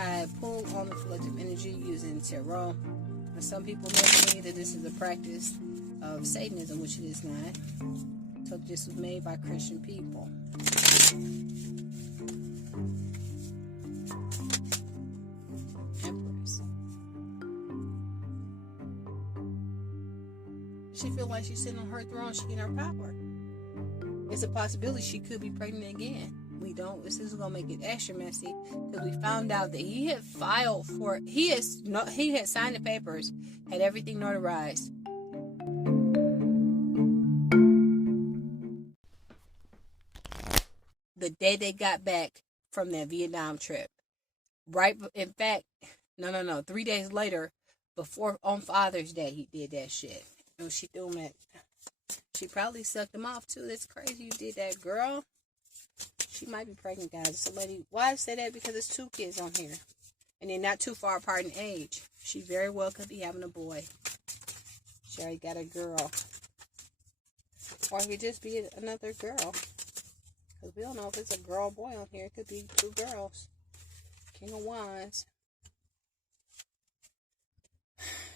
I pull on the collective energy using tarot. And some people may believe that this is a practice of Satanism, which it is not. So this was made by Christian people. Empress. She feel like she's sitting on her throne, she in her power. It's a possibility she could be pregnant again. We don't. This is gonna make it extra messy because we found out that he had filed for. He had signed the papers, had everything notarized. The day they got back from that Vietnam trip, right? In fact, no. 3 days later, before on Father's Day, he did that shit. And she threw him at. She probably sucked him off too. That's crazy. You did that, girl. She might be pregnant, guys. It's a lady. Why I say that? Because there's 2 kids on here, and they're not too far apart in age. She very well could be having a boy. She already got a girl, or it could just be another girl. Because we don't know if it's a girl or boy on here. It could be 2 girls. King of Wands.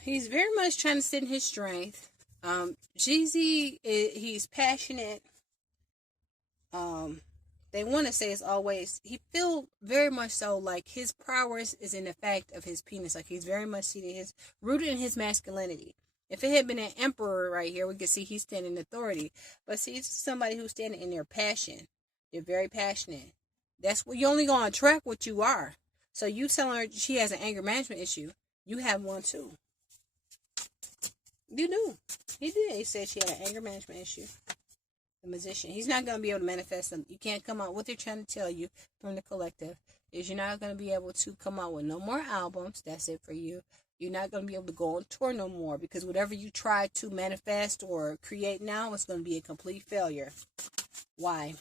He's very much trying to sit in his strength. Jeezy, he's passionate. They want to say it's always, he feel very much so like his prowess is in the fact of his penis. Like he's very much rooted in his masculinity. If it had been an emperor right here, we could see he's standing in authority. But see, it's somebody who's standing in their passion. They're very passionate. That's what you're only going to attract what you are. So you telling her she has an anger management issue. You have one too. You do. He did. He said she had an anger management issue. The Magician. He's not going to be able to manifest them. You can't come out. What they're trying to tell you from the collective is you're not going to be able to come out with no more albums. That's it for you. You're not going to be able to go on tour no more because whatever you try to manifest or create now is going to be a complete failure. Why?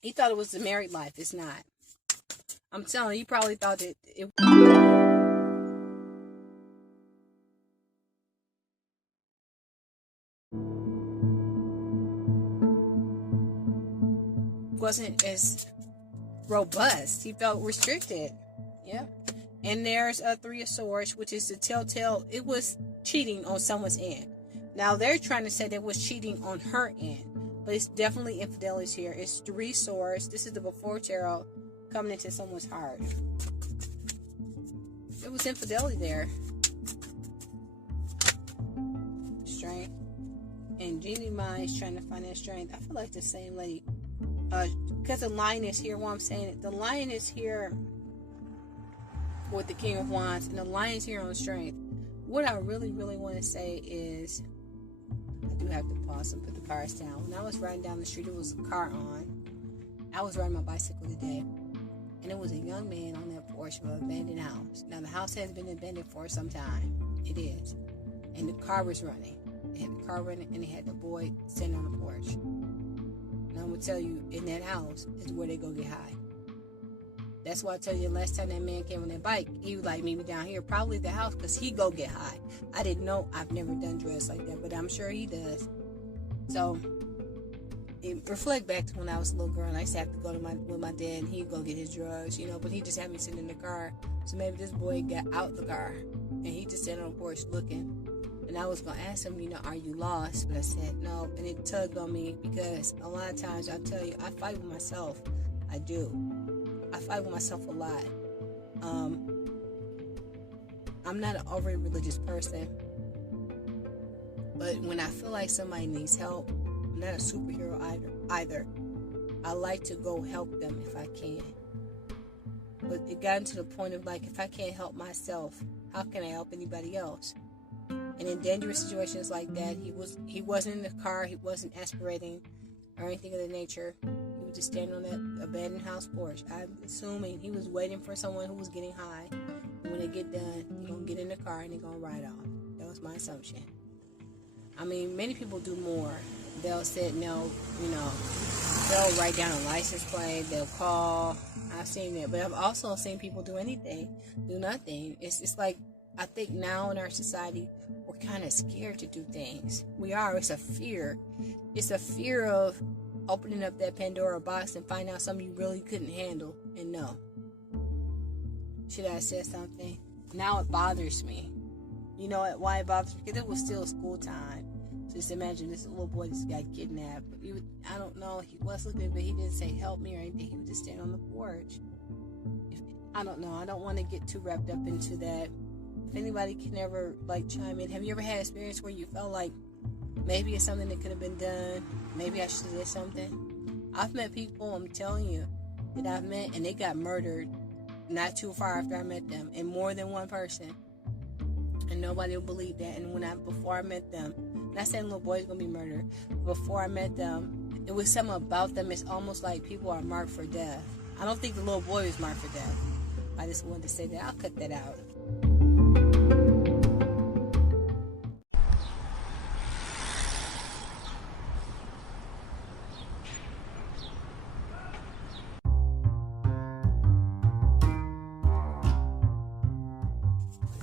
He thought it was the married life. It's not. I'm telling you, he probably thought that it wasn't as robust. He felt restricted. Yeah. And there's a 3 of Swords, which is the telltale. It was cheating on someone's end. Now they're trying to say that it was cheating on her end, but it's definitely infidelities here. It's 3 Swords. This is the before tarot coming into someone's heart. It was infidelity there. Strength. And Jeannie Mai is trying to find that strength. I feel like the same lady. Because the Lion is here. What I'm saying, it, the Lion is here with the King of Wands, and the Lion's here on strength. What I really want to say is, I do have to pause and put the cars down. When I was riding down the street, it was a car on. I was riding my bicycle today, and it was a young man on that porch of an abandoned house. Now the house has been abandoned for some time. It is, and the car was running. They had the car running, and they had the boy sitting on the porch. And I'm gonna tell you, in that house is where they go get high. That's why I tell you, the last time that man came on that bike, he was like, meet me down here, probably the house, because he go get high. I didn't know. I've never done drugs like that, but I'm sure he does. So it reflect back to when I was a little girl, and I used to have to go to with my dad, and he'd go get his drugs, you know, but he just had me sitting in the car. So maybe this boy got out the car, and he just sat on the porch looking. And I was going to ask him, you know, are you lost? But I said no, and it tugged on me, because a lot of times, I tell you, I fight with myself. I do. I fight with myself a lot. I'm not an overly religious person, but when I feel like somebody needs help, I'm not a superhero either. I like to go help them if I can. But it got to the point of like, if I can't help myself, how can I help anybody else? And in dangerous situations like that, he wasn't in the car, he wasn't aspirating or anything of the nature. He was just standing on that abandoned house porch. I'm assuming he was waiting for someone who was getting high. And when they get done, they're going to get in the car and they're going to ride off. That was my assumption. I mean, many people do more. They'll sit and they'll write down a license plate, they'll call. I've seen that. But I've also seen people do nothing. It's like, I think now in our society, we're kind of scared to do things. We are. It's a fear. It's a fear of opening up that Pandora box and find out something you really couldn't handle. And no. should I have said something? Now it bothers me. You know why it bothers me? Because it was still school time. So just imagine this little boy just got kidnapped. I don't know. He was looking, but he didn't say help me or anything. He was just standing on the porch. I don't know. I don't want to get too wrapped up into that. If anybody can ever chime in, have you ever had experience where you felt like maybe it's something that could have been done? Maybe I should have did something. I've met people, I'm telling you, that I've met and they got murdered not too far after I met them, and more than one person, and nobody will believe that. And before I met them, not saying little boys gonna be murdered, before I met them, it was something about them. It's almost like people are marked for death. I don't think the little boy was marked for death. I just wanted to say that. I'll cut that out.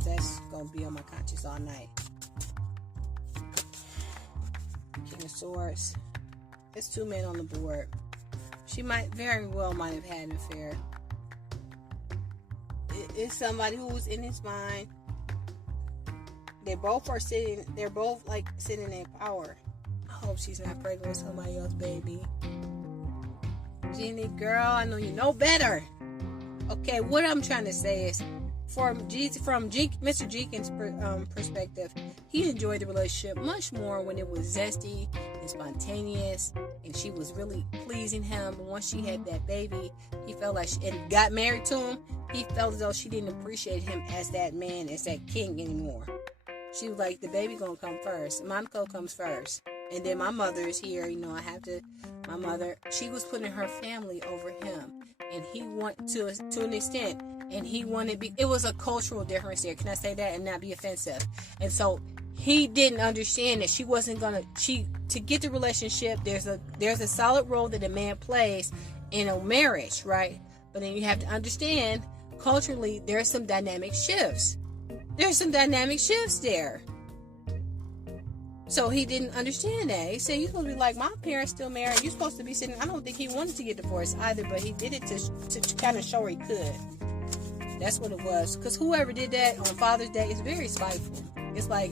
That's gonna be on my conscience all night. King of Swords. There's two men on the board. She very well might have had an affair. It's somebody who was in his mind. They're both sitting in power. I hope she's not pregnant with somebody else's baby. Jeannie, girl, I know you know better. Okay, what I'm trying to say is, from Mr. Jenkins' perspective, he enjoyed the relationship much more when it was zesty and spontaneous, and she was really pleasing him. But once she had that baby, he felt like and got married to him, he felt as though she didn't appreciate him as that man, as that king anymore. She was like, the baby gonna come first. Monaco comes first. And then my mother is here, my mother, she was putting her family over him. And he wanted to an extent. And he wanted it was a cultural difference there. Can I say that and not be offensive? And so he didn't understand that she wasn't to get the relationship, there's a solid role that a man plays in a marriage, right? But then you have to understand, culturally, there's some dynamic shifts. There's some dynamic shifts there. So he didn't understand that. He said, you're supposed to be like, my parents still married. You're supposed to be sitting. I don't think he wanted to get divorced either, but he did it to kind of show he could. That's what it was. Because whoever did that on Father's Day is very spiteful. It's like,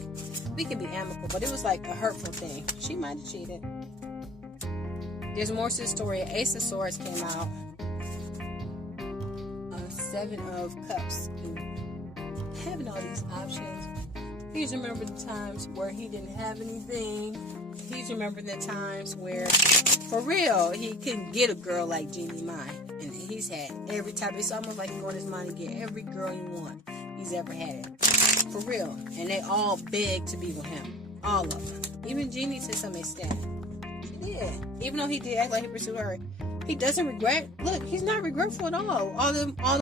we can be amicable, but it was like a hurtful thing. She might have cheated. There's more to the story. Ace of Swords came out. Seven of Cups. Having all these options. He's remembering the times where he didn't have anything. He's remembering the times where, for real, he couldn't get a girl like Jeannie Mai. And he's had every type. It's almost like he's going his mind to get every girl he wants. He's ever had it. For real. And they all begged to be with him. All of them. Even Jeannie to some extent. She did. Even though he did act like he pursued her. He doesn't regret. Look, he's not regretful at all. All